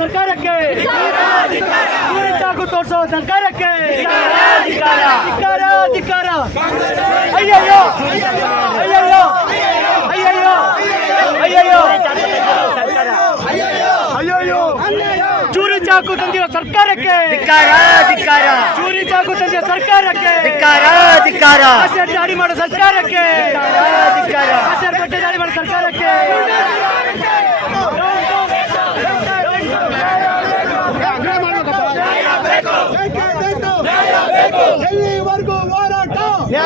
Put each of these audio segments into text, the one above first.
ಸರ್ಕಾರಕ್ಕೆ ಚಾಕು ತೋರಿಸೋ ಸರ್ಕಾರಕ್ಕೆ. ಧಿಕ್ಕಾರ ಧಿಕ್ಕಾರ ಅಯ್ಯಯ್ಯೋ ಅಯ್ಯಯ್ಯೋ. ಅಯ್ಯಯ್ಯೋ. ಅಯ್ಯಯ್ಯೋ. ಅಯ್ಯಯ್ಯೋ. ಚೂರಿ ಚಾಕು ತಂದಿರೋ ಸರ್ಕಾರಕ್ಕೆ. ಚೂರಿ ಚಾಕು ತಂದಿರೋ ಸರ್ಕಾರಕ್ಕೆ. ದಾಳಿ ಮಾಡೋ ಸರ್ಕಾರಕ್ಕೆ. ದಾಳಿ ಮಾಡೋ ಸರ್ಕಾರಕ್ಕೆ ಎಲ್ಲಿವರೆಗೂ ಹೋರಾಟ ಎಲ್ಲಿವರೆಗೂ ಹೋರಾಟ ಯಾತಕ್ಕಾಗಿ ಹೋರಾಟ ಯಾತಕ್ಕಾಗಿ ಹೋರಾಟ ಯಾತಕ್ಕಾಗಿ ಹೋರಾಟ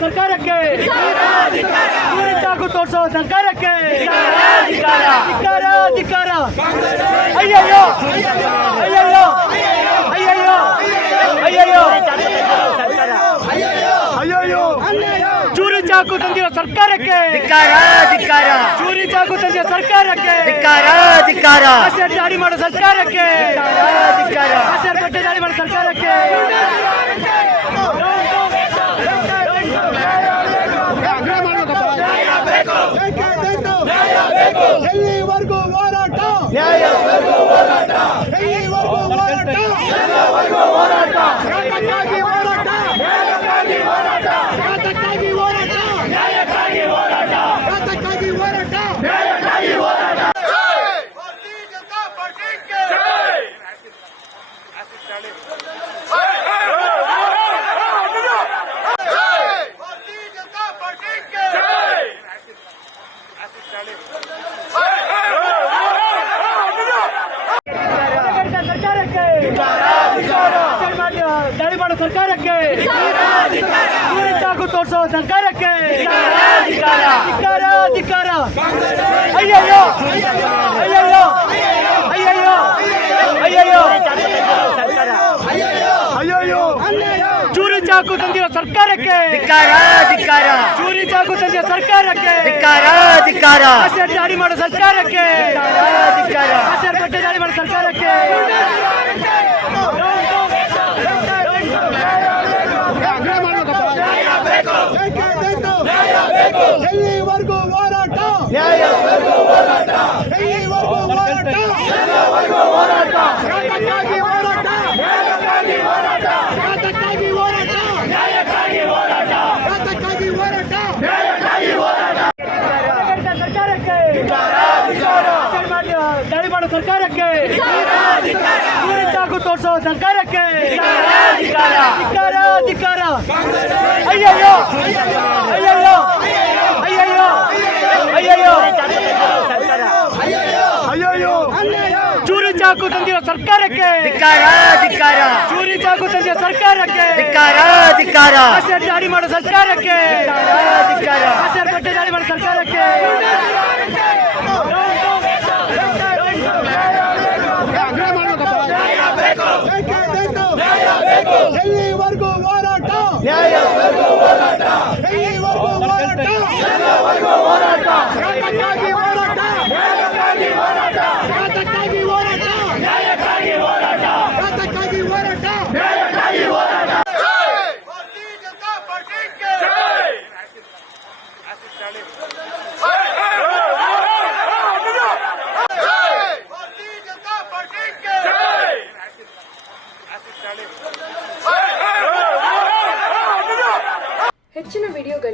ಸರ್ಕಾರಕ್ಕೆ ಚಾಕು ತೋರಿಸೋ ಸರ್ಕಾರಕ್ಕೆ ಧಿಕ್ಕಾರ ಅಯ್ಯಯ್ಯೋ. ಅಯ್ಯಯ್ಯೋ. ಅಯ್ಯಯ್ಯೋ. ಅಯ್ಯಯ್ಯೋ ಅಯ್ಯಯ್ಯೋ ಚೂರಿ ಚಾಕು ತಂದಿರೋ ಸರ್ಕಾರಕ್ಕೆ. ಧಿಕ್ಕಾರ ಧಿಕ್ಕಾರ. ಚೂರಿ ಚಾಕು ತಂದಿರೋ ಸರ್ಕಾರಕ್ಕೆ. ಧಿಕ್ಕಾರ ಧಿಕ್ಕಾರ. ಆಸೆ ದಾಡಿ ಮಾಡೋ ಸರ್ಕಾರಕ್ಕೆ. ಧಿಕ್ಕಾರ ಆಸೆ ಬಟ್ಟೆ ಮಾಡೋ ಸರ್ಕಾರಕ್ಕೆ. ಎಲ್ಲಿವರೆಗೂ ಹೋರಾಟ. ಎಲ್ಲಿವರೆಗೂ ದಾಳಿ ಮಾಡೋ ಸರ್ಕಾರಕ್ಕೆ. ಚಾಕು ತೋರಿಸೋ ಸರ್ಕಾರಕ್ಕೆ ಅಯ್ಯಯ್ಯೋ ಅಯ್ಯಯ್ಯೋ. ಅಯ್ಯಯ್ಯೋ ಅಯ್ಯಯ್ಯೋ ಅಯ್ಯಯ್ಯೋ ಚೂರಿ ಚಾಕು ತಂದಿರೋ ಸರ್ಕಾರಕ್ಕೆ. ಧಿಕ್ಕಾರ ಧಿಕ್ಕಾರ. ಚೂರಿ ಚಾಕು ಸರ್ಕಾರಕ್ಕೆ. ಧಿಕ್ಕಾರ ಧಿಕ್ಕಾರ. ದಾಳಿ ಮಾಡೋ ಸರ್ಕಾರಕ್ಕೆ. ಧಿಕ್ಕಾರ ದಾಳಿ ಮಾಡೋ ಸರ್ಕಾರಕ್ಕೆ ಎಲ್ಲಿವರೆಗೂ ಹೋರಾಟ ಎಲ್ಲಿವರೆಗೂ ಹೋರಾಟ ಯಾತಕ್ಕಾಗಿ ಹೋರಾಟ ಯಾತಕ್ಕಾಗಿ ಹೋರಾಟ ಯಾತಕ್ಕಾಗಿ ಹೋರಾಟ ಸರ್ಕಾರಕ್ಕೆ ಆಸೆ ಮಾಡಿ ದಾಳಿ ಮಾಡೋ ಸರ್ಕಾರಕ್ಕೆ. ಚೂರಿ ಚಾಕು ತೋರಿಸೋ ಸರ್ಕಾರಕ್ಕೆ. ಧಿಕ್ಕಾರ ಧಿಕ್ಕಾರ ಅಯ್ಯಯ್ಯೋ. ಅಯ್ಯಯ್ಯೋ. ಅಯ್ಯಯ್ಯೋ. ಅಯ್ಯಯ್ಯೋ. ಅಯ್ಯಯ್ಯೋ. ಚೂರಿ ಚಾಕು ತಂದಿರೋ ಸರ್ಕಾರಕ್ಕೆ. ಧಿಕ್ಕಾರ ಧಿಕ್ಕಾರ ಚೂರಿ ಚಾಕು ತಂದಿರೋ ಸರ್ಕಾರಕ್ಕೆ. ಧಿಕ್ಕಾರ ಧಿಕ್ಕಾರ ಜಾರಿ ಮಾಡೋ ಸರ್ಕಾರಕ್ಕೆ. ಧಿಕ್ಕಾರ ಆಸೆ ಬಟ್ಟೆ ದಾಳಿ ಮಾಡೋ ಸರ್ಕಾರಕ್ಕೆ ಎಲ್ಲಿವರೆಗೂ ಹೋರಾಟ ಎಲ್ಲಿವರೆಗೂ ಹೋರಾಟ